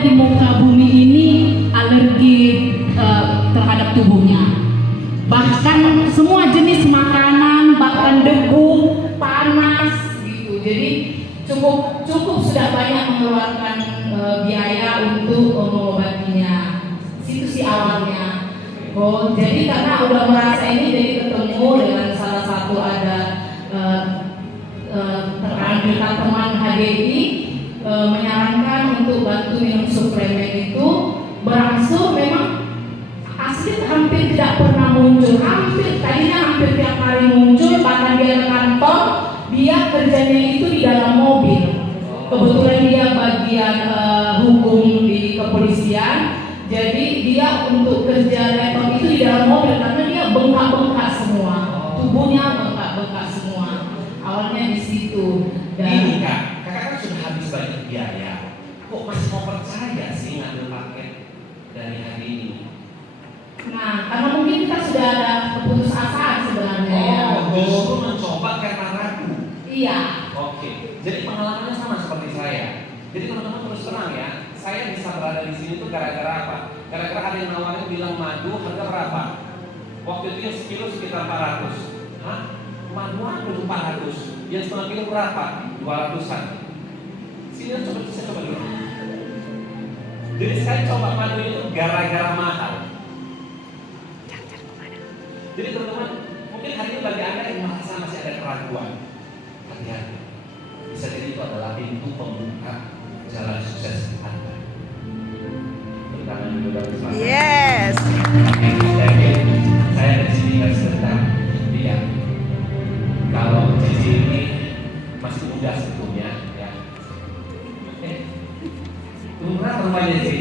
di muka bumi ini alergi terhadap tubuhnya. Bahkan semua jenis makanan, bahkan debu, panas gitu. Jadi cukup sudah banyak mengeluarkan biaya untuk mengobatinya. Situ sih awalnya. Oh, jadi karena udah merasa ini, jadi ketemu dengan salah satu ada rekan teman HDI menyarankan untuk bantu minum suplemen itu. Berangsur memang asli hampir tidak pernah muncul, tadinya hampir tiap hari muncul, bahkan dia ke kantor, dia kerjanya itu di dalam mobil. Kebetulan dia bagian hukum di kepolisian, jadi dia untuk kerja laptop itu di dalam mobil karena dia bengkak-bengkak semua, tubuhnya bengkak-bengkak semua. Awalnya di situ. Ini kakak kan sudah habis banyak biaya, kok masih mau percaya sih ngambil paket dari hari ini? Nah, karena mungkin kita sudah ada keputusasaan sebenarnya. Justru mencoba karena ragu. Iya. Oke, jadi pengalamannya sama seperti saya. Jadi teman-teman terus terang ya, saya bisa berada di sini tuh gara-gara apa? Gara-gara ada yang nawarin bilang madu harga berapa? Waktu itu yang sekilo sekitar 400. Hah? Madu ada 400. Yang setengah kilo berapa? 200-an. Sini saya coba dulu. Jadi saya coba madu itu gara-gara mahal. Jadi teman-teman, mungkin hari ini bagi Anda yang merasa masih ada keraguan, hati-hati. Bisa jadi itu adalah pintu pembuka jalan sukses Anda. Terutama yang sudah bersama. Yes. Jadi saya di sini kan sebentar. Lihat, kalau Cici ini masih muda sebetulnya, ya. Umur berapa rupanya sih?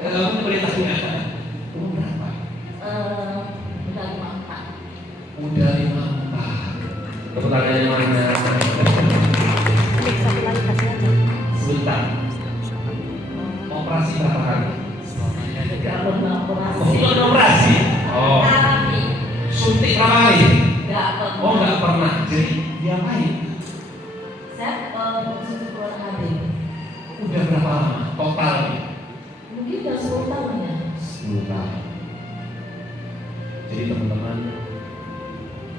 Kamu boleh tanya. Umur berapa? Udah 54. Udah 54. Tepuk tangannya mana? Sebentar. Operasi berapa kali? Belum operasi. Oh. Suntik berapa kali? Oh, nggak pernah. Jadi diapain? Saya sudah keluar HD. Udah berapa lama total? Mungkin udah 10 tahun ya. 10 tahun. Jadi teman-teman,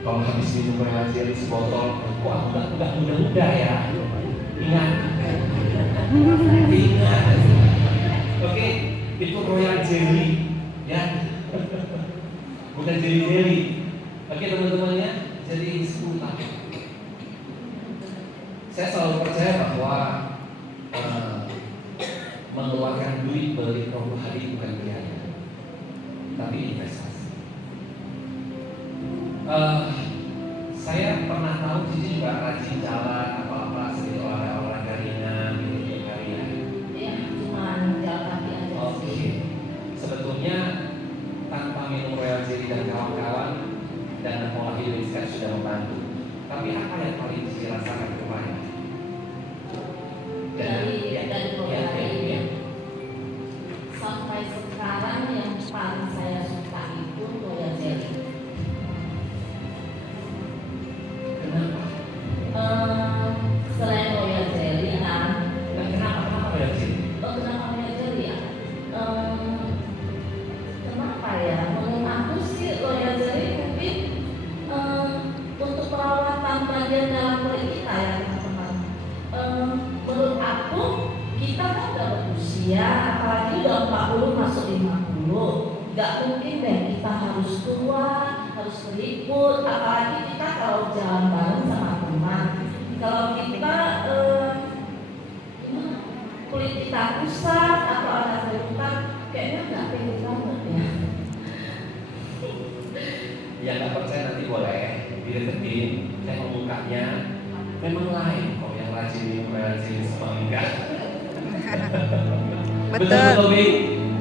kalau habis minum Royal sebotol, kok aku udah muda-muda ya? Ingat. Ingat. Oke, itu Royal Jelly, ya. Bukan jelly. Oke teman-temannya, jadi 10 tahun. Saya selalu percaya bahwa mengeluarkan duit beli produk hari bukan biaya, tapi investasi. Saya pernah tahu Cici juga rajin jalan apa-apa sedikit olahraga ringan gitu tiap hari ya. Iya, cuma jalan kaki aja. Oke. Sebetulnya tanpa minum Royal Jelly dan kawan-kawan dan pola hidup sehat sudah membantu. Tapi apa yang paling Cici rasakan kemarin? Dari ya. Sampai sekarang yang paling saya suka itu Royal Jelly. Kenapa? Selain Royal Jelly, Kenapa Royal Jelly? kenapa Royal Jelly ya? Kenapa ya? Menurut aku sih Royal Jelly mungkin untuk perawatan bagian dalam kulit kita ya teman-teman. Menurut aku kita kan udah berusia, apalagi udah 40 masuk 50, nggak mungkin deh kita harus tua, harus berikut, apalagi kita kalau jalan bareng sama teman. Kalau kita kulit kita kusam atau ada kerutan, kayaknya nggak pengen banget ya. Ya nggak percaya nanti boleh dideketin. Saya mengungkapnya memang lain kok yang rajin minum Royal Jelly sama enggak. Betul.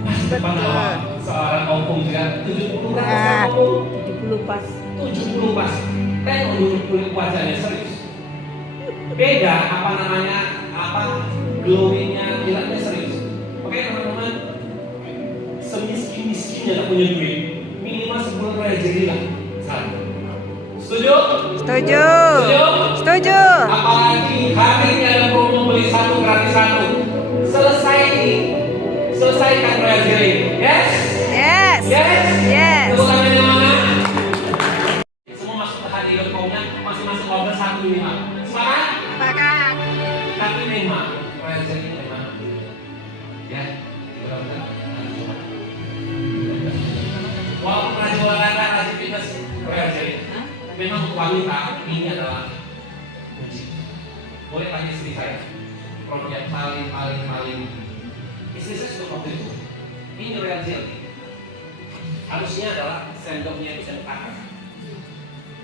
Masih depan awak seorang opung juga 70 Nah, opung 70 pas. 70 pas. Tengok dulu kulit wajahnya serius. Beda glowingnya kilangnya serius. Oke teman-teman, semiskin-miskinnya gak punya duit, minimal sebulan Royal Jelly lah. Setuju? Setuju. Setuju? Setuju. Apalagi hari ini ada promo beli 1 gratis 1. selesaikan royal jelly. Yes? Yes. Yes? Yes. Tepuk tangan yang mana? Semua masuk ke hadi.com-nya, masing-masing order 1 5. Sepakat? Sepakat. Tapi 5. Royal jelly 5. Ya, mudah-mudahan. Walaupun rajin olahraga, rajin fitness, royal jelly. Memang untuk wanita ini adalah wajib. Boleh tanya istri saya, produk yang paling istri saya suka waktu itu. Ini royal jelly. Harusnya adalah sendoknya bisa dipakai.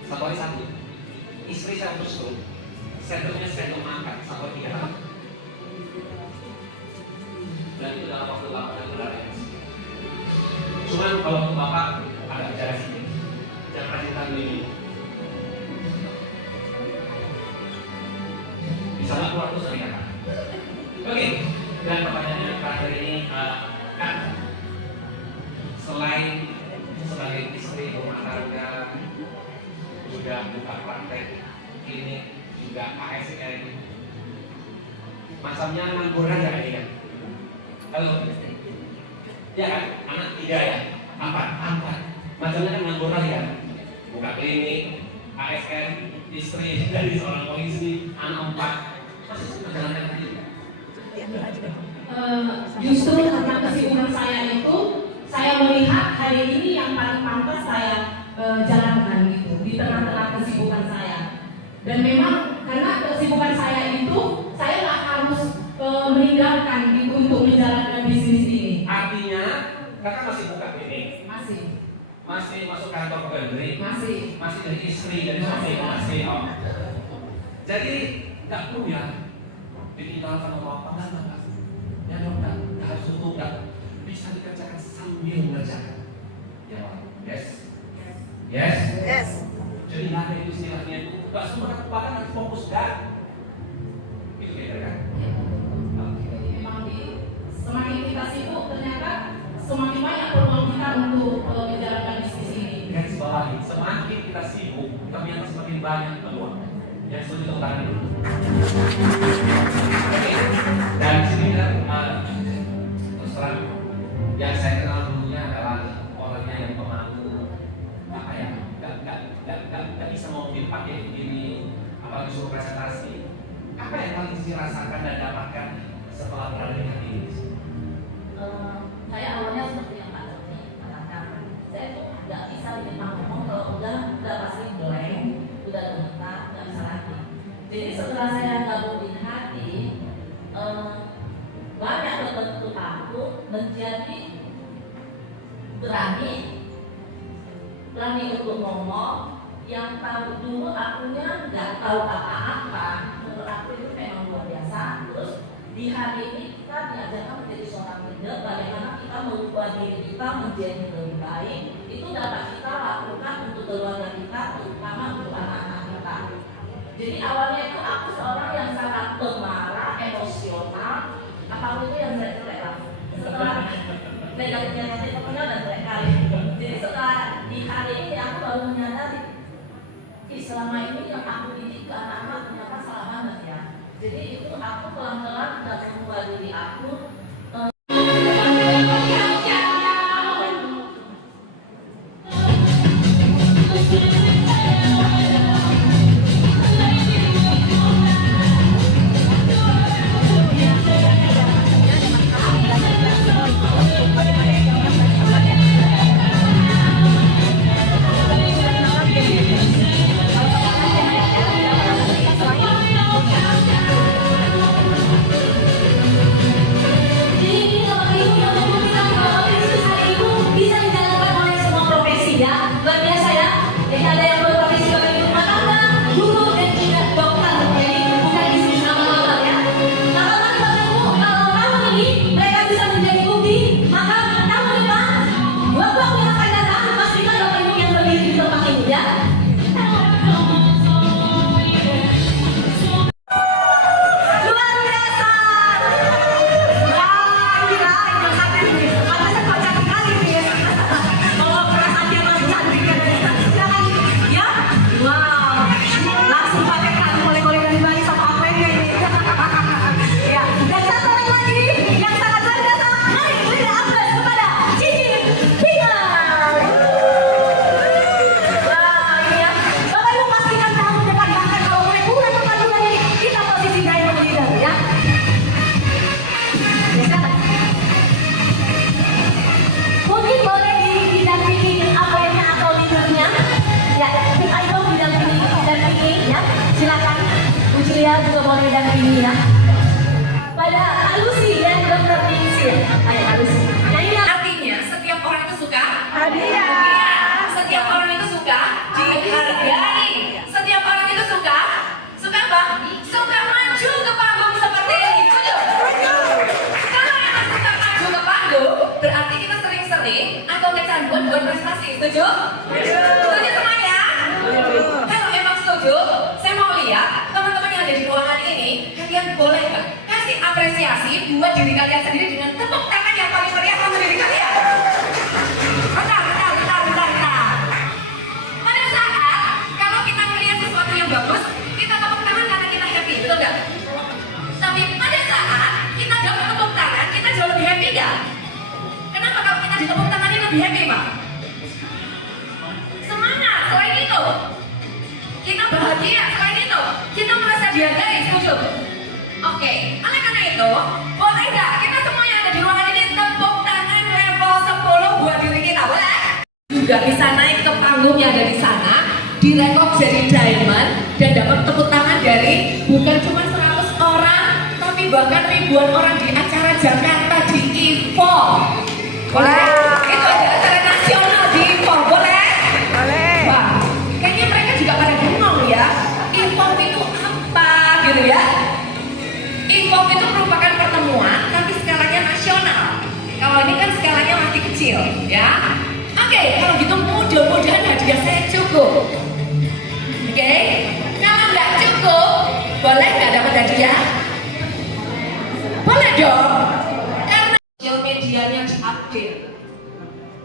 Satu hari satu. Istri saya terus tuh, sendoknya sendok makan 1 hari 3 hari. Dan itu dalam waktu 8 bulan. Cuman kalau untuk bapak ada bicara sedikit. Jangan rajinkan ini. Bisa nggak keluar terus dari kata. Oke. Dan pertanyaan yang terakhir ini kan selain sebagai istri rumah tangga juga buka praktek klinik juga ASN macamnya nganggur aja ini kan. Halo. Ya kan, anak 3 ya, 4 macamnya kan nganggur aja. Buka klinik, ASN, istri dari seorang polisi, anak 4 masih menjalankan tadi. Justru karena kesibukan saya itu, saya melihat hari ini yang paling pantas saya jalankan gitu di tengah-tengah kesibukan saya. Dan memang karena kesibukan saya itu, saya nggak harus meninggalkan itu untuk menjalankan bisnis ini. Artinya, kakak masih buka klinik, masih masuk kantor pegawai, masih jadi istri, jadi suami, masih. Oh. Jadi nggak perlu ya ditinggalkan sama apa enggak. Ya enggak harus tutup, bisa dikerjakan sambil mengerjakan. Ya, yes. Jadi nggak ada itu istilahnya itu. Nggak semua bahkan harus fokus kan. Itu beda kan? Memang semakin kita sibuk ternyata semakin banyak peluang kita untuk menjalankan bisnis ini. Garis bawahi, semakin kita sibuk, ternyata semakin banyak peluang. Yang setuju tepuk tangan dulu. Oke. Dan sini kan terus terang yang saya kenal dulunya adalah orangnya yang pemalu, apa ya, nggak bisa ngomongin pakai ini, apalagi suruh presentasi. Apa yang paling Cici rasakan dan dapatkan setelah berada di hati ini? Saya awalnya seperti yang Pak Doni katakan, saya tuh nggak bisa ngomong kalau udah pasti blank, udah gemetar, nggak bisa lagi. Jadi setelah saya gabung di hati, banyak terbentuk aku menjadi berani untuk ngomong. Yang tahu dulu akunya nggak tahu apa-apa, menurut aku itu memang luar biasa. Terus di hari ini kita diajarkan menjadi seorang leader, bagaimana kita mengubah diri kita menjadi lebih baik. Itu dapat kita lakukan untuk keluarga kita, terutama untuk anak-anak kita. Jadi awalnya itu aku seorang yang sangat pemarah, emosional, apapun itu yang saya jelek lah. Setelah negatif pokoknya dan jelek kali. Jadi setelah di hari ini aku baru menyadari, selama ini yang aku didik ke anak-anak ternyata salah banget ya. Jadi itu aku pelan-pelan udah mengubah diri aku. Setuju? Setuju semuanya? Kalau emang setuju, saya mau lihat teman-teman yang ada di ruangan ini, kalian boleh nggak kasih apresiasi buat diri kalian sendiri dengan tepuk tangan yang paling meriah sama diri kalian? Bentar. Pada saat kalau kita melihat sesuatu yang bagus, kita tepuk tangan karena kita happy, betul nggak? Tapi pada saat kita dapat tepuk tangan, kita jauh lebih happy nggak? Kenapa kalau kita ditepuk tangannya lebih happy, Pak? Semangat, selain itu kita bahagia, selain itu kita merasa dihargai, setuju? Oke, oleh karena itu boleh nggak kita semua yang ada di ruangan ini tepuk tangan level 10 buat diri kita, boleh? Juga bisa naik ke panggung yang ada di sana, direkod jadi diamond dan dapat tepuk tangan dari bukan cuma 100 orang, tapi bahkan ribuan orang di acara Jakarta di IFO. Boleh? Itu ada acara nasional di IFO, boleh? Wah, kayaknya mereka juga pada bingung ya. IFOM itu apa gitu ya? IFOM itu merupakan pertemuan tapi skalanya nasional. Kalau ini kan skalanya masih kecil ya. Oke, kalau gitu mudah-mudahan hadiah saya cukup. Oke, kalau nggak cukup, boleh nggak dapat hadiah? Boleh dong. Karena sosial medianya diupdate,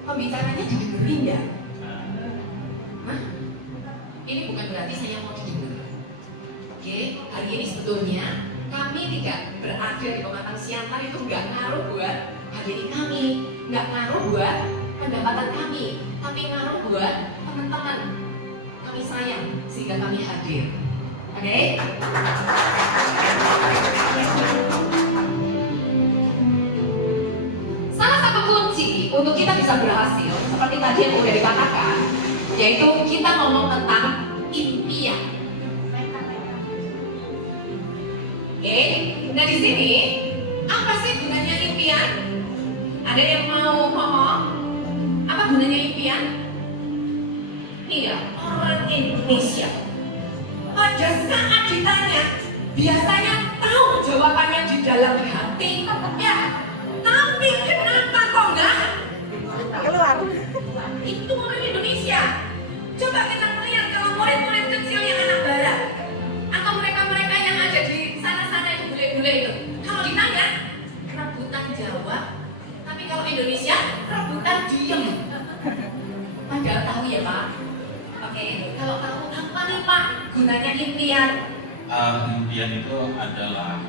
pembicaranya didengerin ya. Hah? Ini bukan berarti saya mau didengar. Oke, hari ini sebetulnya kami tidak berada di Pematang Siantar, itu nggak ngaruh buat hadiah kami, nggak ngaruh buat pendapatan kami, tapi ngaruh buat teman-teman kami sayang sehingga kami hadir. Oke? Salah satu kunci untuk kita bisa berhasil, seperti tadi yang udah dikatakan, yaitu kita ngomong tentang impian. Oke, nah di sini apa sih gunanya impian? Ada yang mau ngomong? Apa gunanya impian? Iya, orang Indonesia pada saat ditanya biasanya tahu jawabannya di dalam hati, ya. Tapi kenapa kok enggak keluar? Itu orang Indonesia. Coba kita melihat kalau murid-murid kecil yang anak barat atau mereka-mereka yang ada di sana-sana itu bule-bule itu, kalau ditanya rebutan jawab, tapi kalau Indonesia rebutan diem. Padahal tahu ya Pak. Oke, kalau tahu apa nih Pak gunanya impian? Impian itu adalah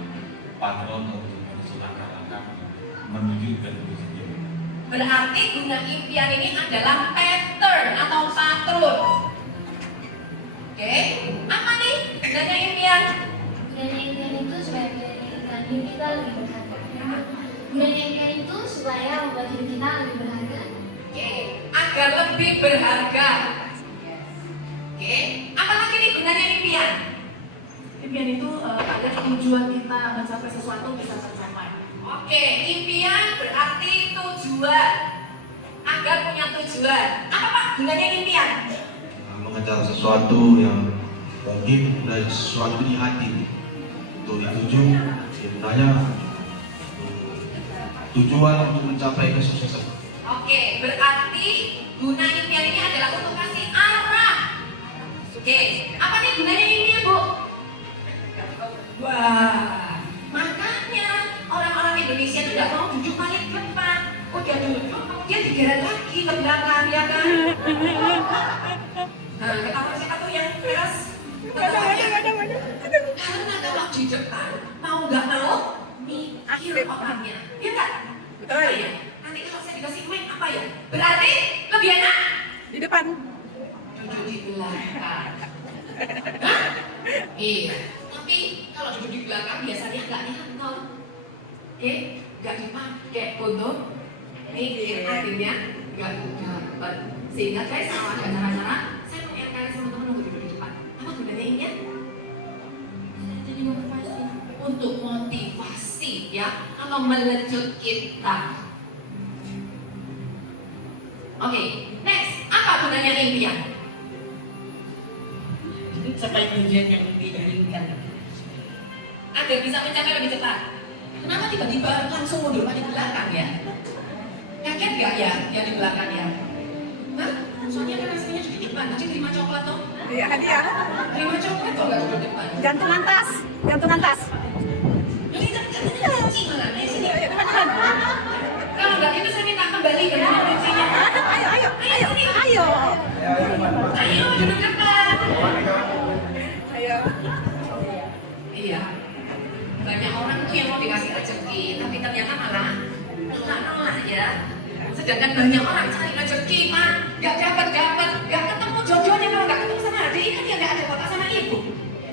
patron untuk langkah-langkah menuju ke tujuan. Berarti guna impian ini adalah pattern atau patron. Oke, apa nih gunanya impian? Gunanya impian itu supaya menjadikan diri kita lebih berharga. Gunanya impian itu supaya membuat diri kita lebih berharga. Oke, agar lebih berharga. Oke, apalagi nih gunanya impian? Impian itu agar tujuan kita mencapai sesuatu bisa tercapai. Oke, impian berarti tujuan. Agar punya tujuan. Apa Pak gunanya impian? Mengejar sesuatu yang mungkin dari sesuatu di hati untuk dituju, gunanya tujuan untuk mencapai kesuksesan. Oke, berarti guna impian ini adalah untuk kasih arah. Oke, apa nih gunanya impian Bu? Wah, makanya orang-orang Indonesia itu tidak mau duduk paling depan. Udah duduk, kemudian digeret lagi ke belakang, ya kan? Nah, ketawa siapa tuh yang keras? Karena kalau di depan, mau nggak mau, mikir orangnya. Iya nggak? Betul ya? Nanti kalau saya dikasih mic apa ya? Berarti lebih enak? Di depan. Duduk di belakang. Hah? Iya. Tapi kalau duduk di belakang biasanya nggak nyantol. Oke? Nggak dipakai untuk mikir, akhirnya nggak dapat. Sehingga guys, kalau ada cara-cara, saya mau kalian teman-teman nunggu duduk di depan. Apa gunanya ini ya? Jadi motivasi. Untuk motivasi ya, atau melecut kita. Oke, next, apa gunanya impian? Sampai tujuan yang diinginkan. Agar bisa mencapai lebih cepat. Kenapa tiba-tiba langsung mundur paling belakang ya? Kaget gak ya yang di belakang ya? Hah? Soalnya kan aslinya di depan, nanti terima coklat tuh. Iya, hadiah. Terima coklat tuh nggak di depan. Gantungan tas. Gantungan tas. Ini kan katanya kunci malah di sini. Ayo, depan. Kalau nggak gitu saya minta kembali ke kuncinya. Ayo, ayo, ayo, ayo. Ayo duduk depan. Ayo. Iya. Banyak orang tuh yang mau dikasih rezeki, tapi ternyata malah nolak ya. Sedangkan banyak orang cari rezeki, Pak, nggak dapat, nggak ketemu jodohnya. Kalau nggak ketemu sama adik kan ya nggak ada bapak sama ibu.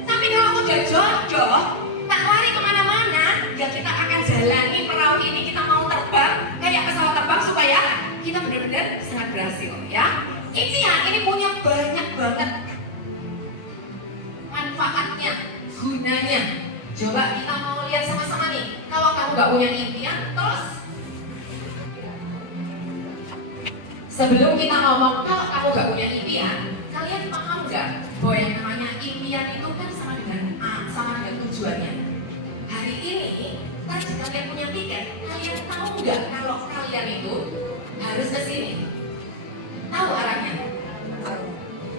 Tapi kalau udah jodoh, tak lari kemana-mana, ya kita akan jalani perahu ini. Kita mau terbang kayak pesawat terbang supaya kita benar-benar sangat berhasil, ya. Ini punya banyak banget manfaatnya, gunanya. Coba kita mau lihat sama-sama nih. Kalau kamu nggak punya impian, terus sebelum kita ngomong kalau kamu nggak punya impian, kalian paham nggak bahwa yang namanya impian itu kan sama dengan tujuannya. Hari ini, tadi kalian punya tiket, kalian tahu nggak kalau kalian itu harus ke sini? Tahu arahnya?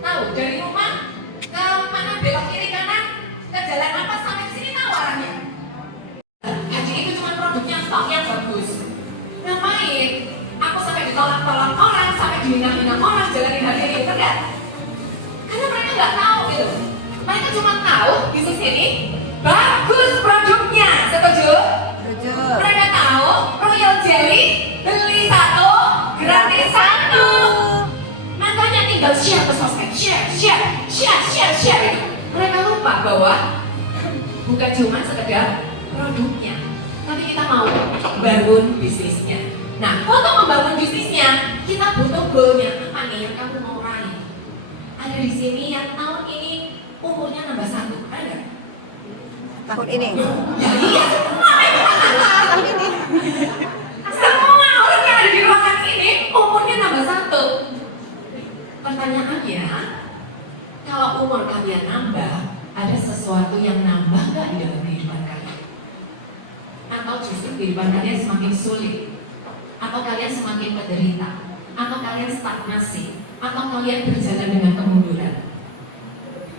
Tahu dari rumah ke mana, belok kiri kanan, ke jalan apa sampai sini, tahu arahnya? Jadi itu cuma produknya stok yang bagus. Ngapain? Aku sampai ditolak-tolak orang, sampai dihina-hina orang jalanin hari ini, enggak? Karena mereka nggak tahu gitu. Mereka cuma tahu bisnis ini bagus produknya, setuju? Setuju. Mereka tahu Royal Jelly beli satu gratis satu. Makanya tinggal share ke sosmed, share. Mereka lupa bahwa bukan cuma sekedar produknya, tapi kita mau bangun bisnisnya. Nah, untuk membangun bisnisnya, kita butuh goalnya apa nih yang kamu mau raih? Ada di sini yang tahun ini umurnya nambah 1, ada nggak? Tahun ini. Ya iya, Tahun ini. semua orang yang ada di ruangan ini umurnya nambah 1. Pertanyaannya, kalau umur kalian nambah, ada sesuatu yang nambah nggak di dalam kehidupan kalian? Atau justru kehidupan kalian semakin sulit? Atau kalian semakin menderita? Atau kalian stagnasi? Atau kalian berjalan dengan kemunduran?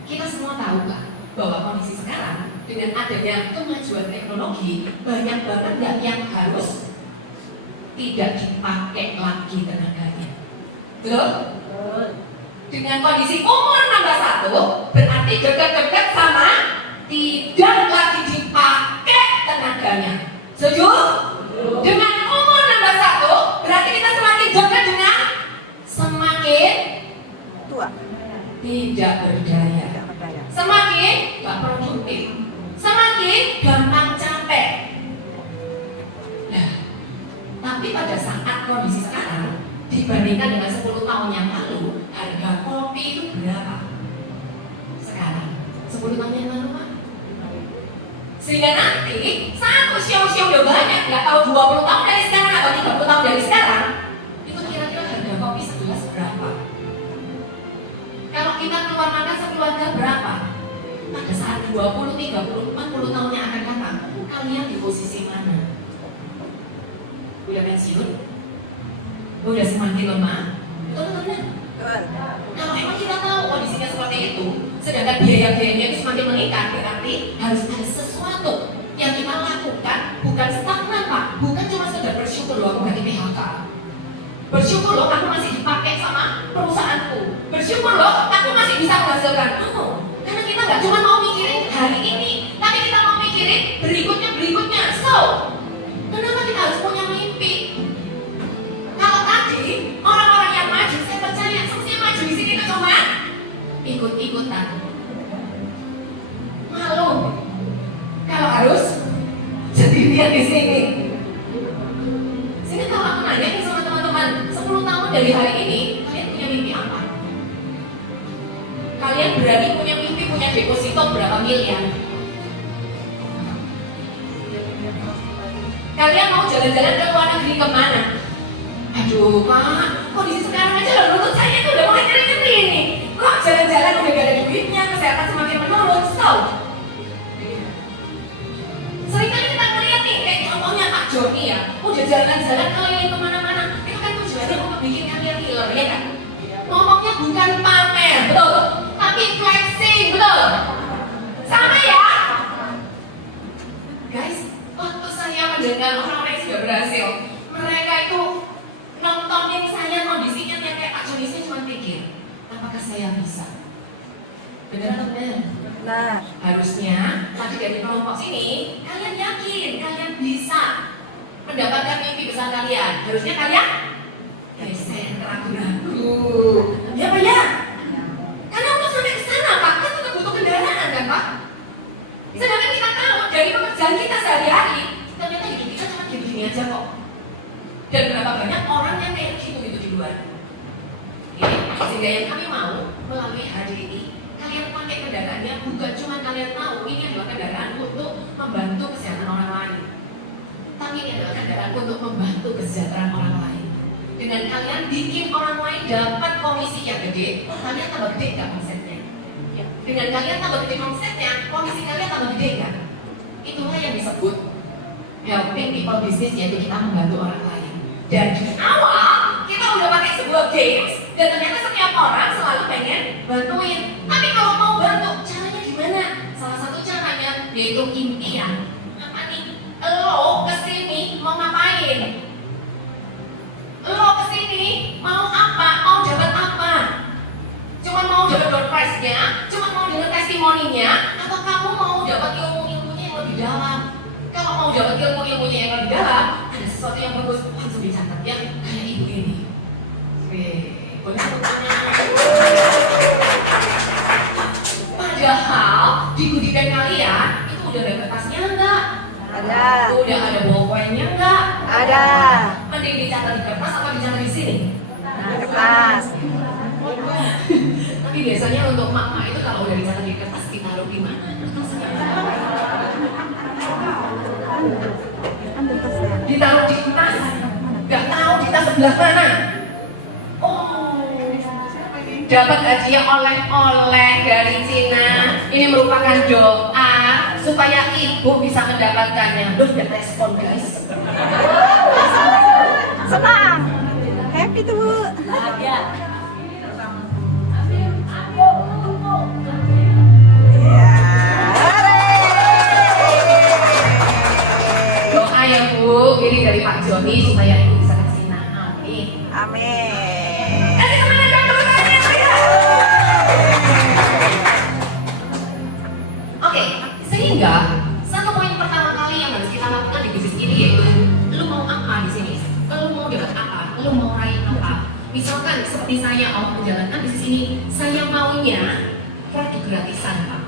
Kita semua tahu kan bahwa kondisi sekarang dengan adanya kemajuan teknologi, banyak banget nggak yang harus tidak dipakai lagi tenaganya. Betul? Dengan kondisi umur nambah 1, berarti dekat-dekat sama tidak lagi dipakai tenaganya. Setuju? Dengan umur nambah 1, berarti kita semakin dekat dengan semakin Tua. tidak berdaya, Tidak berdaya. semakin gak produktif, semakin gampang capek. Nah, tapi pada saat kondisi sekarang dibandingkan dengan 10 tahun yang lalu, harga kopi itu berapa? Sekarang 10 tahun yang lalu, Pak. Sehingga nanti saat usia udah banyak, nggak tahu 20 tahun dari sekarang atau 30 tahun dari sekarang, itu kira-kira harga kopi segelas berapa? Kalau kita keluar makan sekeluarga berapa? Pada saat 20, 30, 40 tahun yang akan datang, kalian di posisi mana? Udah pensiun? Udah semakin lemah? Betul-betul. Kalau emang kita tahu kondisinya seperti itu, sedangkan biaya-biayanya itu semakin meningkat, berarti harus ada sesuatu yang kita lakukan, bukan stagnan, Pak. Bukan cuma sekedar bersyukur loh aku nggak di PHK. Bersyukur loh aku masih dipakai sama perusahaanku. Bersyukur loh aku masih bisa menghasilkan. Karena kita nggak cuma mau mikirin hari ini, tapi kita mau mikirin berikutnya. So, kenapa kita harus punya mimpi? Kalau tadi orang-orang yang maju, saya percaya semua maju di sini itu cuma ikut-ikutan. Malu kalau harus sendirian di sini. Sehingga kalau aku nanya nih sama teman-teman, 10 tahun dari hari ini, kalian punya mimpi apa? Kalian berani punya mimpi, punya deposito berapa miliar? Kalian mau jalan-jalan ke luar negeri kemana? Aduh Pak, kondisi sekarang aja menurut saya itu udah mulai ngeri-ngeri ini. Kok jalan-jalan udah gak ada duitnya, kesehatan semakin menurun. So, seringkali kita ngeliat nih, kayak contohnya Pak Joni ya, udah jalan-jalan keliling kemana-mana. Itu kan tujuannya untuk bikin kalian healer, ya kan? Ngomong bukan pamer, betul? Tapi flexing, betul? Sama ya? Guys, waktu saya mendengar orang-orang yang sudah berhasil, mereka itu nontonin saya kondisinya yang kayak Pak Joni, saya cuma pikir, apakah saya bisa? Benar atau benar? Nah, Harusnya tadi dari kelompok sini kalian yakin kalian bisa mendapatkan mimpi besar kalian. Harusnya kalian geser ragu-ragu. Ya Pak ya? Karena untuk sampai ke sana Pak, kan tetap butuh kendaraan kan Pak? Sedangkan kita tahu dari pekerjaan kita sehari-hari, ternyata hidup kita cuma gini-gini aja kok. Dan berapa banyak orang yang kayak gitu di luar. Ini sehingga yang kami mau melalui HDI, kalian pakai kendaraannya bukan cuma kalian tahu ini adalah kendaraan untuk membantu kesehatan orang lain, tapi ini adalah kendaraan untuk membantu kesejahteraan orang lain. Dengan kalian bikin orang lain dapat komisi yang gede, kalian tambah gede nggak omsetnya? Dengan kalian tambah gede omsetnya, komisi kalian tambah gede nggak? Itulah yang disebut helping people business, yaitu kita membantu orang lain. Dan di awal kita udah pakai sebuah games, dan ternyata setiap orang selalu pengen bantuin. Tapi kalau mau bantu, caranya gimana? Salah satu caranya yaitu impian. Apa nih? Lo kesini mau ngapain? Lo kesini mau apa? Mau dapat apa? Cuma mau dapat door prize-nya? Cuma mau dapat testimoninya? Atau kamu mau dapat ilmu-ilmunya yang lebih dalam? Kalau mau dapat ilmu-ilmunya yang lebih dalam, ada sesuatu yang bagus, langsung dicatat ya, kayak ibu ini. Boleh aku tanya? Padahal di goodie bag kalian itu udah ada kertasnya enggak? ada. Udah ada ballpoint-nya enggak? Ada. Mending dicatat di kertas atau dicatat di sini? Kertas. Tapi biasanya untuk mak-mak itu kalau udah dicatat di kertas ditaruh di mana? Ambil tasnya. Ditaruh di tas. Gak tahu di tas sebelah mana. Oh, dapat hadiah oleh-oleh dari Cina. Ini merupakan doa supaya ibu bisa mendapatkannya. Loh, gak respon guys. Senang. Happy tuh, Bu. Ya. Doa ya Bu, ini dari Pak Joni supaya ibu bisa ke Cina. Amin. Amin. Kasih semangat dong teman-teman ya. Oke, sehingga satu poin pertama kali yang harus kita lakukan di bisnis ini yaitu lu mau apa di sini? Lu mau dapat apa? Lu mau raih apa? Misalkan seperti saya menjalankan bisnis ini, saya maunya produk gratisan Pak.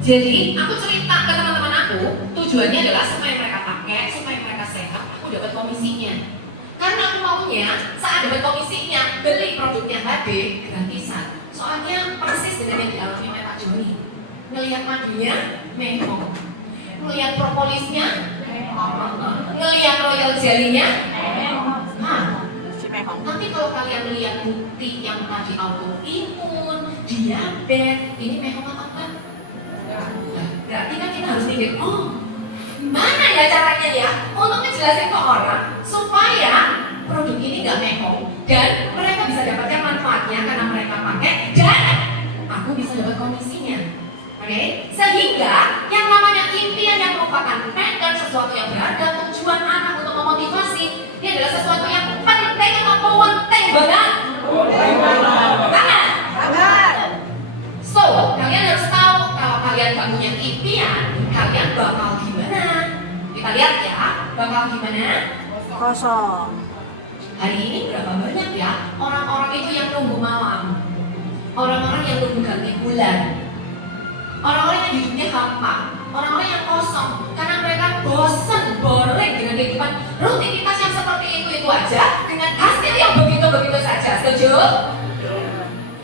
Jadi aku cerita ke teman-teman aku, tujuannya adalah supaya mereka pakai, supaya mereka sehat, aku dapat komisinya. Karena aku maunya saat dapat komisinya beli produknya HD gratisan. Soalnya persis dengan yang dialami oleh Pak Joni. Ngelihat madunya, mehong. Ngelihat propolisnya, ngelihat royal jelly-nya, Si Mehong. Tapi kalau kalian melihat bukti yang tadi autoimun, diabetes, ini mehong apa enggak? Berarti kan kita harus mikir, oh mana ya caranya ya untuk ngejelasin ke orang supaya produk ini nggak mehong dan mereka bisa dapatkan manfaatnya karena mereka pakai dan aku bisa dapat komisinya. Oke? Sehingga yang namanya impian yang merupakan pattern, sesuatu yang berharga, tujuan anak untuk memotivasi, ini adalah sesuatu yang penting atau penting banget. Banget. Banget. So, kalian harus tahu kalau kalian gak punya impian, kalian bakal gimana? Kita lihat ya, bakal gimana? Kosong. Hari ini berapa banyak ya orang-orang itu yang nunggu malam, orang-orang yang nunggu ganti bulan, orang-orang yang hidupnya hampa, orang-orang yang kosong karena mereka bosan, boring dengan kehidupan rutinitas yang seperti itu aja dengan hasil yang begitu-begitu saja. Setuju?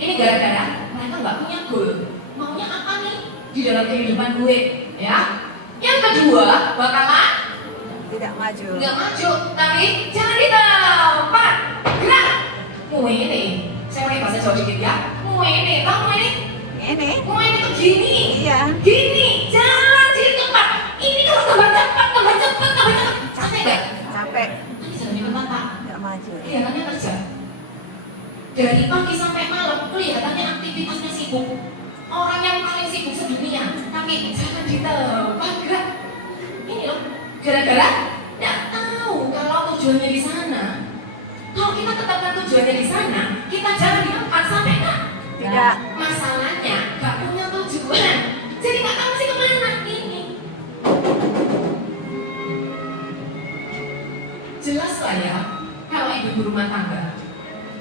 Ini gara-gara mereka nggak punya goal. Maunya apa nih di dalam kehidupan gue? Ya. Yang kedua bakalan Tidak maju. nggak maju, tapi jangan di tempat. Gerak. Muene. Saya pakai bahasa Jawa dikit ya. Muene. Tahu muene? Ini. Muene tuh gini. Iya. Gini. Jalan di tempat. Ini kalau tambah cepat. Capek nggak? Capek. Nanti jangan di tempat Pak. Tidak maju. Kelihatannya kerja. Dari pagi sampai malam kelihatannya aktivitasnya sibuk. Orang yang paling sibuk sedunia, tapi jangan ditebak gerak. Ini loh, gara-gara nggak tahu kalau tujuannya di sana. Kalau kita tetapkan tujuannya di sana, kita jalan di tempat sampai nggak? Tidak. Masalahnya nggak punya tujuan, jadi nggak tahu sih kemana ini. Jelas lah ya, kalau ibu rumah tangga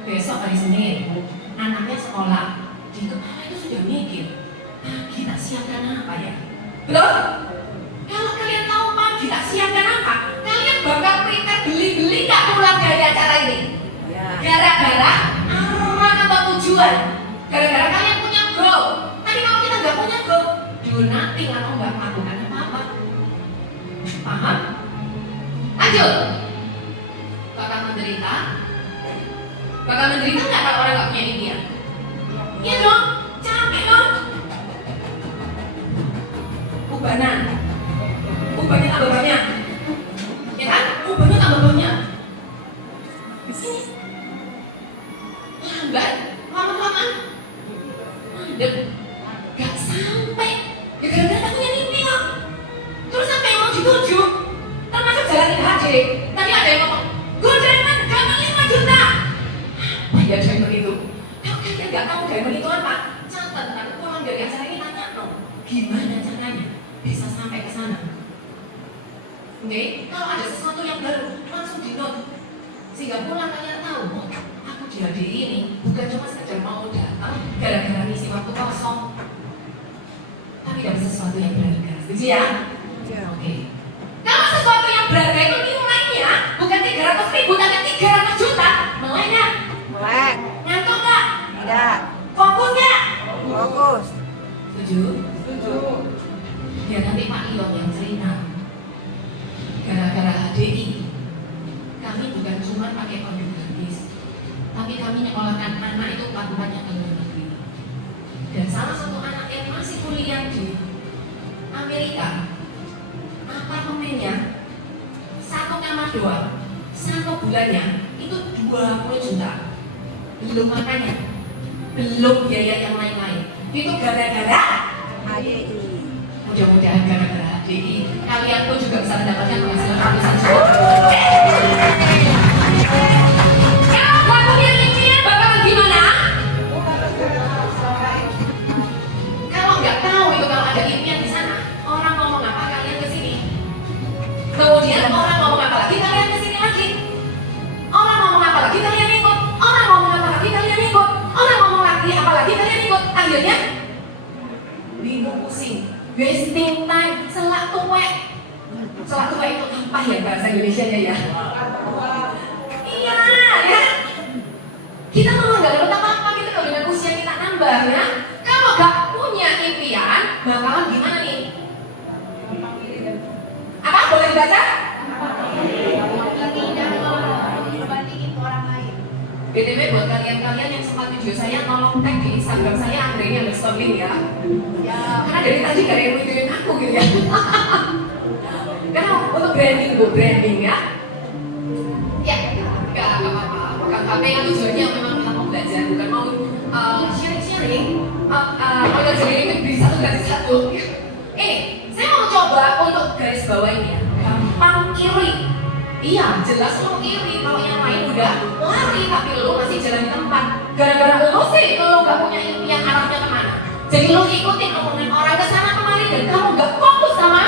besok hari Senin, anaknya sekolah, di kepala itu sudah mikir, pagi tak siapkan apa ya? Belum? Kalau kalian tahu pagi tak siapkan apa, kalian bakal prepare beli-beli nggak pulang dari acara ini? Ya. Gara-gara arah atau tujuan, gara-gara kalian punya goal. Tapi kalau kita nggak punya goal, do nothing atau nggak melakukan apa-apa. Paham? Lanjut. Bakal menderita. Bakal menderita nggak kalau orang nggak punya impian? Iya dong, capek dong. Ubanan, ubahnya tambah banyak, ya kan? Ubahnya tambah banyak. Lambat, lama-lama, mandek, gak sampai. Ya gara-gara tak punya mimpi loh. Terus sampai yang mau dituju, termasuk jalan IHJ. Tadi ada yang ngomong, Gold Diamond, gampangnya 5 juta. Apa ya diamond itu? Kalau kalian gak tahu diamond itu apa, catat, nanti pulang dari acara ini tanya dong, gimana caranya bisa sampai ke sana? Oke, kalau ada sesuatu yang baru, langsung di-note. Sehingga pulang kalian tahu, oh, aku di HDI ini bukan cuma sekedar mau datang gara-gara ngisi waktu kosong, tapi ada sesuatu yang berharga. Setuju ya? Ya. Oke. Kalau sesuatu yang berharga itu nilainya bukan 300.000 tapi 300 juta, melek nggak? Melek. Ngantuk nggak? Tidak. Fokus nggak? Fokus. Setuju? Setuju. Ya nanti Pak Ion yang cerita. Gara-gara HDI, kami bukan cuma pakai produk gratis, tapi kami nyekolahkan anak itu empat-empatnya ke luar negeri. Dan salah satu anak yang masih kuliah di Amerika, apartemennya 1 kamar doang, 1 bulannya itu 20 juta. Belum makannya, belum biaya yang lain-lain. Itu gara-gara HDI. mudah-mudahan gara-gara HDI kalian pun juga bisa mendapatkan penghasilan ratusan juta. Kalau nggak punya impian bakalan gimana? Kalau nggak tahu itu kalau ada impian di sana, orang ngomong apa kalian kesini. Kemudian orang ngomong apa lagi kalian kesini lagi. Orang ngomong apa lagi kalian ikut. Orang ngomong apa lagi kalian ikut. Orang ngomong lagi apa lagi kalian ikut. Akhirnya bingung, pusing, wasting time, selak tuwek. Selak tuwek itu apa ya bahasa Indonesianya ya? Iya ya. Kita memang gak dapat apa-apa gitu kalau dengan usia kita nambah ya. Kalau gak punya impian, bakalan gimana nih? Apa? Boleh dibaca? Bandingin ke orang lain. BTW buat kalian-kalian yang sempat video saya, tolong tag di Instagram saya Andrea_Lin ya. Karena dari tadi gak ada yang nunjukin aku gitu ya. Karena untuk branding ya. Ya, gak apa-apa. Bukan HP yang tujuannya memang kita mau belajar, bukan mau sharing-sharing. Mau jadi itu beli satu gratis satu. Saya mau coba untuk garis bawah ini ya. Gampang iri. Iya, jelas lo iri kalau yang lain udah lari tapi lo masih jalan di tempat. Gara-gara lo sih lo gak punya impian arahnya kemana. Jadi lo ikutin omongan orang kesana kemari dan kamu gak fokus sama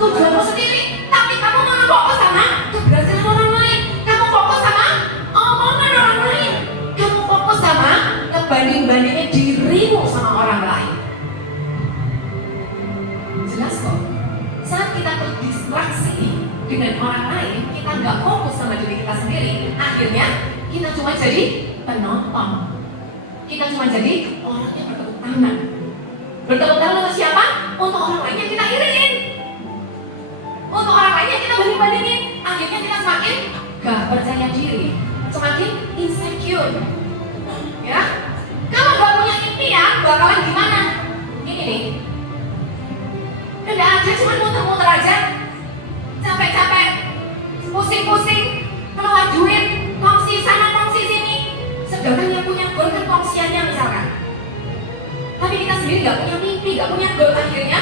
tujuan lo sendiri. Tapi kamu malah fokus sama keberhasilan orang lain. Kamu fokus sama omongan orang lain. Kamu fokus sama ngebanding-bandingin dirimu sama orang lain. Jelas kok. Saat kita terdistraksi dengan orang lain, kita nggak fokus sama diri kita sendiri. Akhirnya kita cuma jadi penonton. Kita cuma jadi orang yang bertepuk tangan. Bertepuk tangan untuk siapa? Untuk orang lain yang kita iriin. Untuk orang lain yang kita banding-bandingin. Akhirnya kita semakin gak percaya diri, semakin insecure. Ya, kalau gak punya impian, bakalan gimana? Ini nih. Udah aja, cuma muter-muter aja. Capek-capek, pusing-pusing, keluar duit, kongsi sana, kongsi sini. Sedangkan yang punya nggak punya goal, akhirnya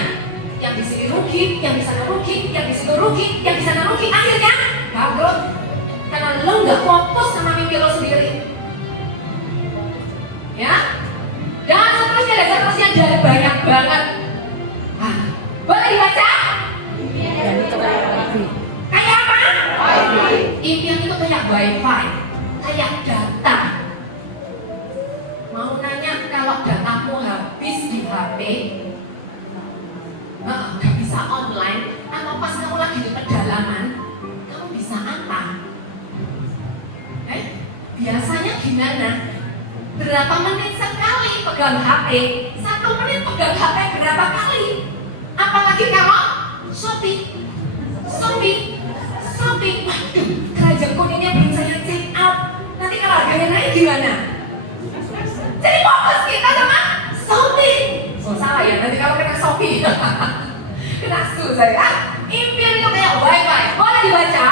yang di sini rugi, yang di sana rugi, yang di situ rugi, yang di sana rugi, akhirnya bangkrut karena lo nggak fokus sama mimpi lo sendiri. Ya, dan seterusnya dari banyak banget. Boleh dibaca? Kayak apa? Impian itu kayak wifi, kayak data. Mau nanya kalau datamu habis di HP, gak bisa online, atau pas kamu lagi di pedalaman, kamu bisa apa? Biasanya gimana? Berapa menit sekali pegang HP? 1 menit pegang HP berapa kali? Apalagi kalau shopping. Waduh, keranjang kuningnya belum saya check out. Nanti kalau harganya naik gimana? Jadi fokus kita sama shopping. Oh salah ya, nanti kalau kena Shopee kena su saya. Impian itu kayak wifi. Boleh dibaca?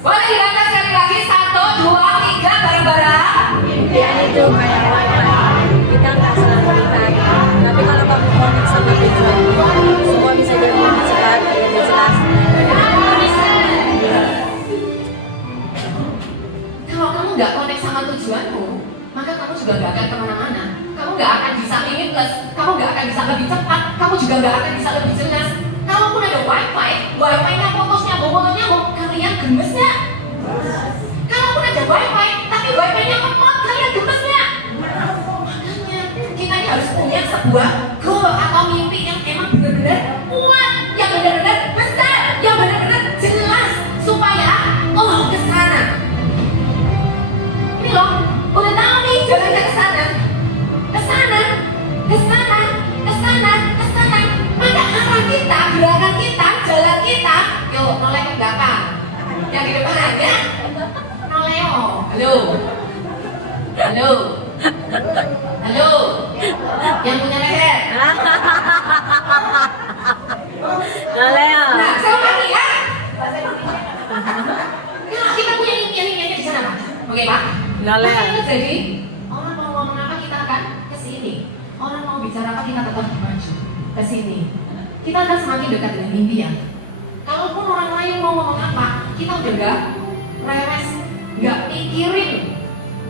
Boleh dibaca sekali lagi, 1, 2, 3 bareng-bareng. Impian itu kayak wifi, kita nggak selalu ditanya. Tapi kalau kamu connect sama tujuanmu, semua bisa jadi lebih cepat, lebih jelas. Kalau kamu nggak connect sama tujuanmu, maka kamu juga nggak akan kemana-mana. Kamu nggak akan bisa limitless, kamu nggak akan bisa lebih cepat, kamu juga nggak akan bisa lebih jelas. Kalaupun ada wifi-nya putus nyambung, kalian gemes nggak? Kalaupun ada wifi, tapi wifi-nya lemot, kalian gemes nggak? Makanya kita ini harus punya sebuah goal atau mimpi yang emang benar-benar kuat, yang benar-benar besar, yang benar-benar jelas, supaya ke sana. Ini loh, udah tahu nih jalannya ke sana. Maka arah kita, gerakan kita, jalan kita, yuk noleh ke belakang. Yang di depan aja, noleo. Halo. Yang punya leher. Noleo. Nah, sama lagi ya. Nah, kita punya impian-impiannya di sana, Pak. Oke, Pak? Noleo. Makanya jadi orang mau ngomong apa kita akan ke sini. Orang mau bicara apa kita tetap maju ke sini. Kita akan semakin dekat dengan impian. Kalaupun orang lain mau ngomong apa, kita udah gak rewes, gak pikirin.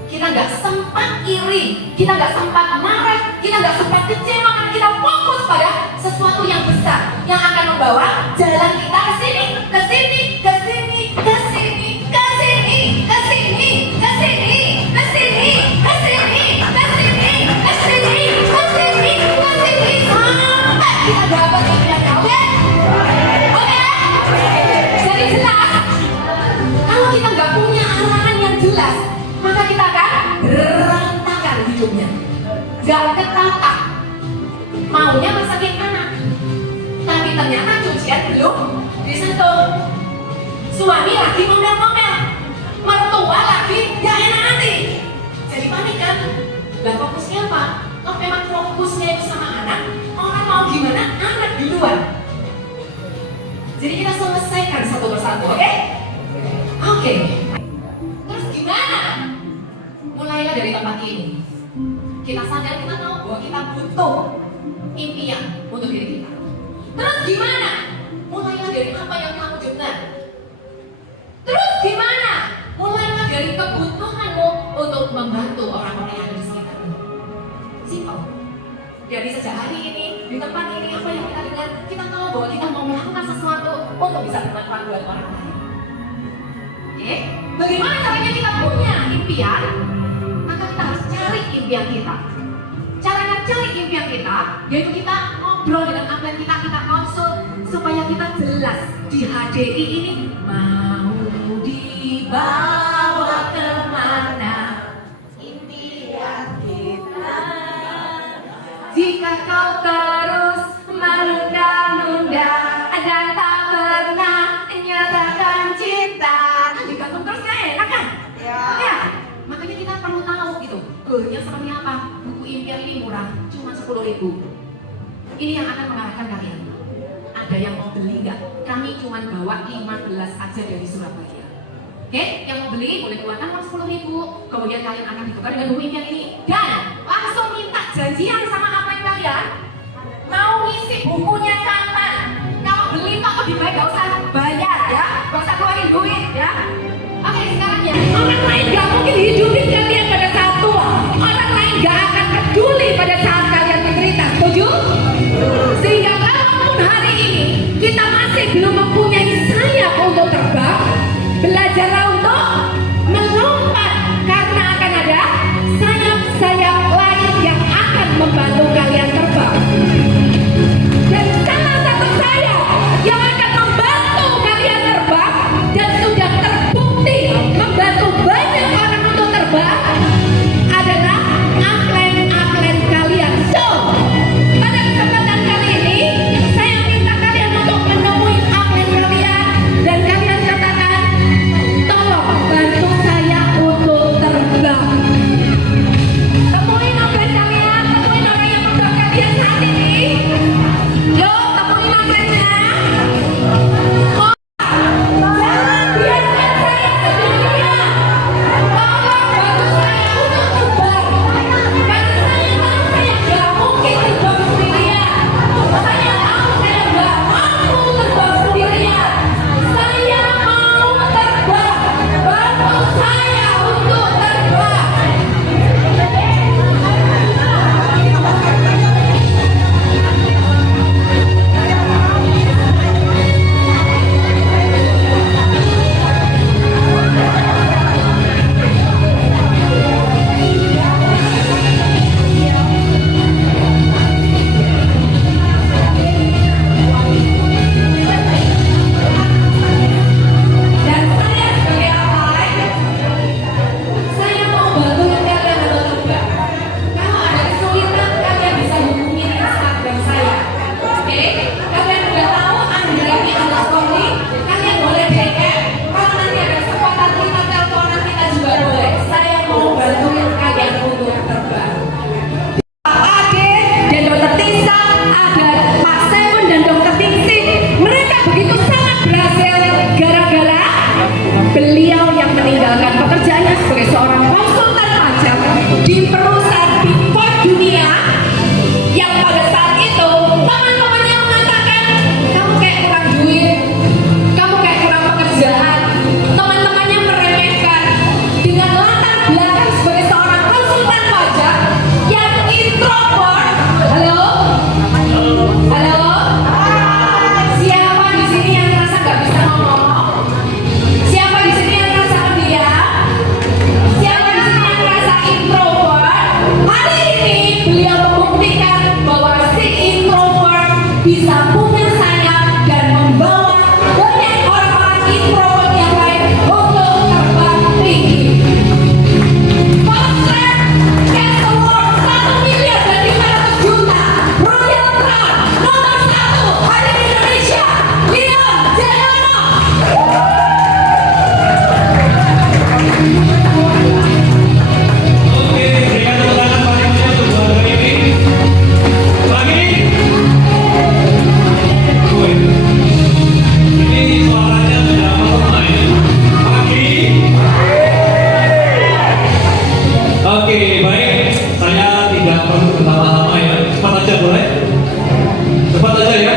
Kita gak sempat iri, kita gak sempat marah, kita gak sempat kecewa, karena kita fokus pada sesuatu yang besar yang akan membawa jalan kita ke sini, ke sini, ke sini, ke sini, ke sini, ke sini, ke sini, ke sini, ke sini, ke sini, ke sini, ke sini, ke sini, sampai kita dapat impiannya. Oke? Jadi jelas, kalau kita nggak punya arahan yang jelas, maka kita akan berantakan hidupnya, gak ketata. Maunya masakin anak, tapi ternyata cucian belum disentuh. Suami lagi ngomel-ngomel, mertua lagi gak enak hati. Jadi panik kan? Lah fokusnya apa? Kalau memang fokusnya itu sama anak, orang mau gimana? Anak duluan. Jadi kita selesaikan satu persatu, oke? Oke. Terus gimana? Mulailah dari tempat ini. Kita sadar, kita tahu bahwa kita butuh impian untuk diri kita. Terus gimana? Mulailah dari apa yang kamu dengar. Terus gimana? Mulailah dari kebutuhanmu untuk membantu orang-orang yang ada di sekitarmu. Simple. Jadi sejak hari ini, di tempat ini, apa yang kita dengar, kita tahu bahwa kita mau melakukan sesuatu untuk bisa bermanfaat buat orang lain. Oke? Bagaimana caranya kita punya impian? Maka kita harus cari impian kita. Caranya cari impian kita, yaitu kita ngobrol dengan upline kita konsul supaya kita jelas di HDI ini mau dibawa kemana impian kita. Jika kau terus menunda-nunda dan tak pernah menyatakan cinta, digantung terus gak enak kan? Ya. Makanya kita perlu tahu gitu, goalnya seperti apa. Buku impian ini murah, cuma 10.000. Ini yang akan mengarahkan kalian. Ada yang mau beli nggak? Kami cuma bawa 15 aja dari Surabaya. Oke, yang mau beli boleh keluarkan uang 10.000. Kemudian kalian akan ditukar dengan buku impian ini. Dan langsung minta janjian sama apa yang kalian mau ngisi bukunya kapan. Kalau beli kok lebih baik gak usah bayar ya, gak usah keluarin duit ya. Oke, sekarang ya, orang lain gak mungkin hidupin kalian pada saat tua. Orang lain gak akan peduli pada saat kalian menderita. Setuju? Sehingga kalaupun hari ini kita masih belum mempunyai sayap untuk terbang, belajarlah untuk melompat, karena akan ada sayap-sayap lain yang akan membantu kalian terbang. Dan salah satu sayap yang akan membantu kalian terbang dan sudah terbukti membantu banyak orang untuk terbang adalah upline kalian. So, pada kesempatan kali ini saya minta kalian untuk menemui upline kalian dan kalian katakan, tolong bantu saya untuk terbang. Temuin upline kalian, temuin orang yang membuat kalian saat ini. Yuk, temuin upline-nya. Jangan biarkan saya sendirian. Tolong bantu saya untuk terbang. Karena saya tahu saya gak mungkin terbang sendirian. Saya tahu saya gak mampu terbang sendirian. Saya mau terbang. Bantu saya untuk terbang. Dan saya sebagai upline, saya mau bantuin kalian untuk terbang. Kalau ada kesulitan, kalian bisa hubungi Instagram saya. Oke? Kalian udah tahu Andrani _link. Kalian boleh DM. Kalau nanti ada kesempatan kita teleponan, kita juga boleh. Saya mau bantuin kalian untuk terbang. Ade dan Dokter Tisa, ada Pak Seven dan Dokter Tingsi. Mereka begitu sangat berhasil gara-gara beliau yang meninggalkan pekerjaannya sebagai seorang konsultan pajak di perusahaan Big Four dunia, yang pada saat itu teman-temannya mengatakan, kamu kayak kurang duit, kamu kayak kurang pekerjaan. Teman-temannya meremehkan dengan latar belakang sebagai seorang konsultan pajak yang introvert. Halo? Halo? Siapa di sini yang merasa gak bisa ngomong? Siapa di sini yang merasa pendiam? Siapa di sini yang merasa introvert? Hari ini beliau membuktikan bahwa si introvert bisa punya sayap dan membawa banyak orang-orang introvert yang lain untuk terbang tinggi. Potret Cash Award 1 miliar dan 500 juta. Royal Crown nomor 1 hari di Indonesia, Leon Jayono. Oke, berikan tepuk tangan paling banyak untuk juara ini. Lagi. Woi. Ini suaranya sudah melemah ya. Pagi. Oke, baik. Saya tidak perlu berlama-lama ya. Cepat aja boleh? Cepat aja ya.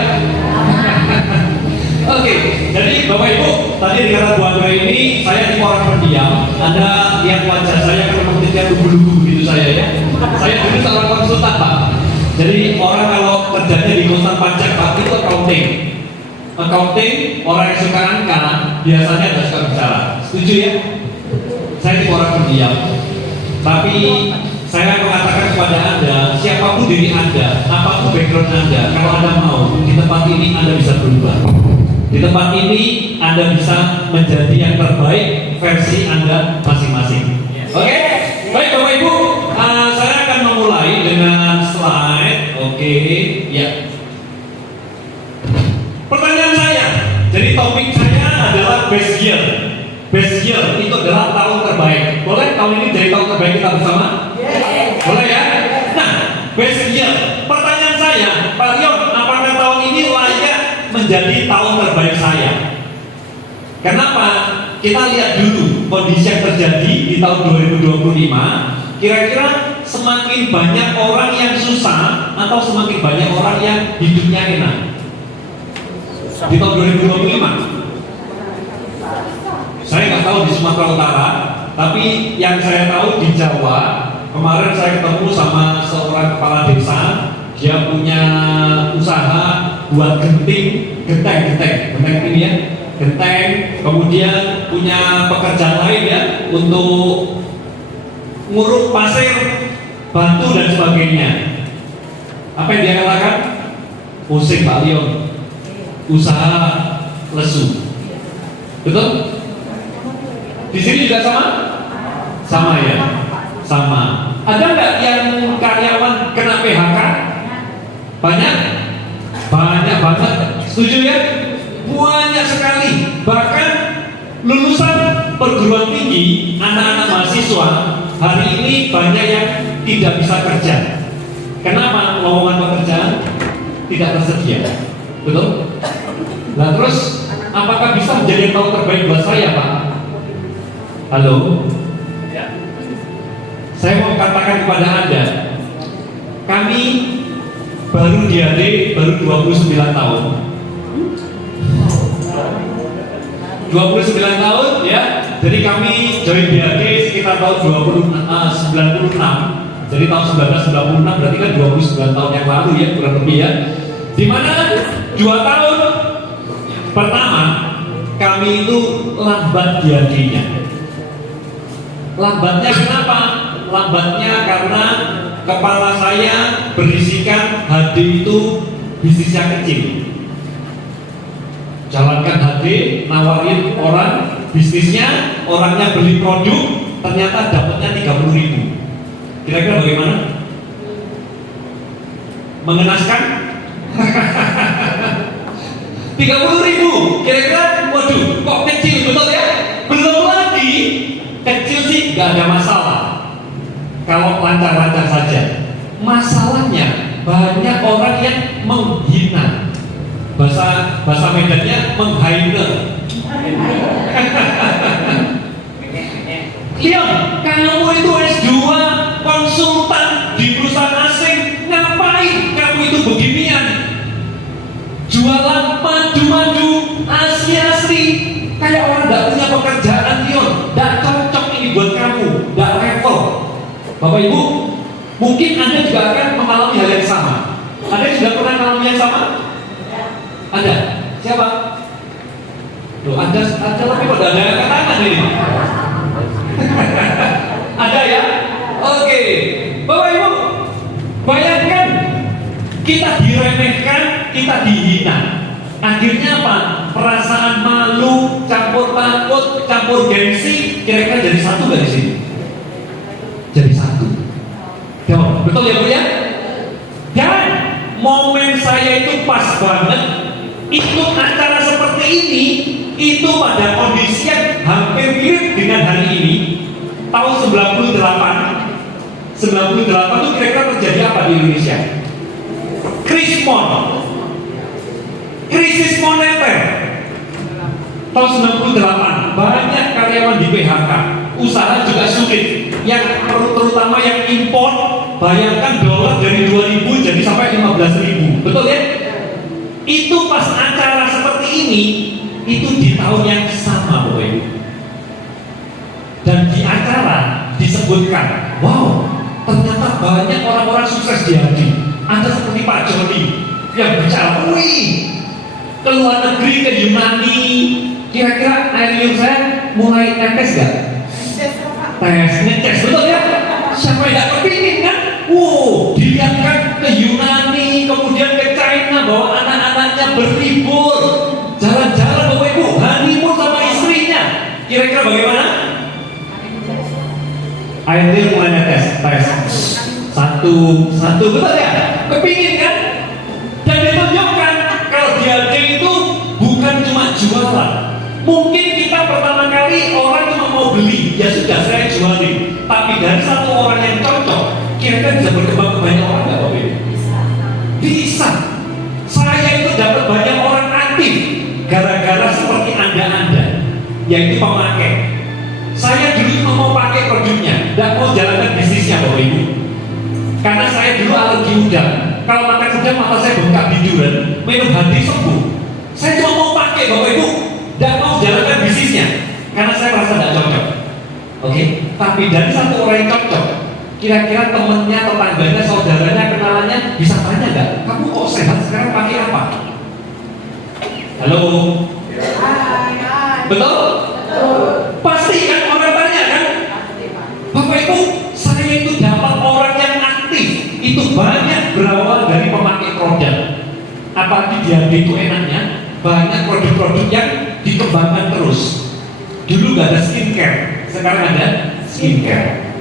Oke, jadi Bapak Ibu, tadi dikata Bu Andra ini saya tipe orang pendiam. Anda lihat wajah saya kan memang lugu-lugu gitu saya ya. Saya dulu seorang konsultan Pak. Jadi orang kalau kerjanya di konsultan pajak Pak itu accounting. Accounting, orang yang suka angka biasanya nggak suka bicara. Setuju ya? Saya tipe orang pendiam. Tapi saya mengatakan kepada Anda, siapapun diri Anda, apapun background Anda, kalau Anda mau, di tempat ini Anda bisa berubah. Di tempat ini Anda bisa menjadi yang terbaik versi Anda masing-masing. Oke? Baik Bapak Ibu, saya akan memulai dengan slide. Oke, ya. Pertanyaan saya, jadi topik saya adalah best year. Best year itu adalah tahun terbaik. Boleh tahun ini jadi tahun terbaik kita bersama? Boleh ya? Nah, best year. Pertanyaan saya, Pak Leon, apakah tahun ini layak menjadi tahun terbaik saya? Kenapa? kita lihat dulu kondisi yang terjadi di tahun 2025. Kira-kira semakin banyak orang yang susah atau semakin banyak orang yang hidupnya enak di tahun 2025? Saya nggak tahu di Sumatera Utara, tapi yang saya tahu di Jawa, kemarin saya ketemu sama seorang kepala desa. Dia punya usaha buat genteng ini ya, genteng. Kemudian punya pekerjaan lain ya untuk nguruk pasir, batu dan sebagainya. Apa yang dia katakan? Pusing Pak Leon, usaha lesu. Betul? Di sini juga sama? Sama ya? Sama. Ada nggak yang karyawan kena PHK? Banyak? Banyak banget. Setuju ya? Banyak sekali. Bahkan lulusan perguruan tinggi, anak-anak mahasiswa hari ini banyak yang tidak bisa kerja. Kenapa? Lowongan pekerjaan tidak tersedia. Betul? Nah terus, apakah bisa menjadi yang tahun terbaik buat saya Pak? Halo? Ya. Saya mau katakan kepada Anda, kami baru di AD baru 29 tahun. 29 tahun ya. Jadi kami join BAD sekitar tahun 96. Jadi tahun 1996 berarti kan 29 tahun yang lalu ya, kurang lebih ya. Dimana 2 tahun pertama kami itu lambat BAD-nya. Lambatnya kenapa? Lambatnya karena kepala saya berisikan HD itu bisnisnya kecil. Jalankan HD, nawarin orang bisnisnya, orangnya beli produk, ternyata dapatnya 30.000. Kira-kira bagaimana? Mengenaskan? 30.000. Kira-kira, waduh, kok kecil betul ya? Belum lagi, kecil sih nggak ada masalah. Kalau lancar-lancar saja. Masalahnya banyak orang yang menghina. Bahasa Medannya menghina. Liam, kamu itu S2 konsultan di perusahaan asing, ngapain kamu itu beginian? Jualan madu-madu asli-asli, kayak orang tidak punya pekerjaan, Liam. Tidak cocok ini buat kamu, tidak level. Bapak Ibu, mungkin Anda juga akan mengalami hal yang sama. Anda sudah pernah mengalami yang sama? Ada? Siapa? Loh, ada tapi pada ada angkat tangan ini. Ada ya? Oke. Bapak Ibu, bayangkan kita diremehkan, kita dihina. Akhirnya apa? Perasaan malu, campur takut, campur gengsi, kira-kira jadi satu nggak di sini? Jadi satu. Jawab, betul ya Bu ya? Dan momen saya itu pas banget. Ikut acara seperti ini, itu pada kondisi yang hampir mirip dengan hari ini. Tahun 98 itu kira-kira terjadi apa di Indonesia? Krisis moneter. Tahun 98 banyak karyawan di PHK, usaha juga sulit. Yang terutama yang impor, bayangkan dolar dari 2.000 jadi sampai 15.000, betul ya? Itu pas acara seperti ini, itu di tahun yang sama Bapak Ibu. Dan di acara disebutkan, wow, ternyata banyak orang-orang sukses di hati. Ada seperti Pak Joni yang bicara, wih, ke luar negeri, ke Yunani. Kira-kira air liur saya mulai netes gak? Netes, betul ya? Siapa yang gak kepingin kan? Dilihat kan ke Yunani, kemudian ke China, bawa anak-anaknya berlibur, jalan-jalan Bapak Ibu, honeymoon sama istrinya. Kira-kira bagaimana? Air liur mulai netes, tes. Satu, betul ya? Kepingin kan? Dan ditunjukkan kalau DAD itu bukan cuma jualan. Mungkin kita pertama kali orang cuma mau beli, ya sudah saya jualin. Tapi dari satu orang yang cocok, kira-kira bisa berkembang ke banyak orang nggak Bapak Ibu? Bisa. Saya itu dapat banyak orang aktif gara-gara seperti Anda yaitu pemakai. Saya dulu cuma mau pakai produknya, tidak mau jalankan bisnisnya Bapak Ibu. Karena saya dulu alergi udang. Kalau makan udang mata saya bengkak biduran, minum hati sembuh. Saya cuma mau pakai Bapak Ibu, tidak mau jalankan bisnisnya, karena saya merasa tidak cocok. Oke, tapi dari satu orang yang cocok, kira-kira temannya, tetangganya, saudaranya, kenalannya bisa tanya nggak? Kamu kok sehat sekarang pakai apa? Halo? Betul? Pasti kan orang tanya kan? Bapak Ibu, saya itu dapat orang yang aktif. Itu banyak berawal dari pemakai produk. Apalagi di HP itu enaknya banyak produk-produk yang dikembangkan terus. Dulu nggak ada skincare, sekarang ada skincare.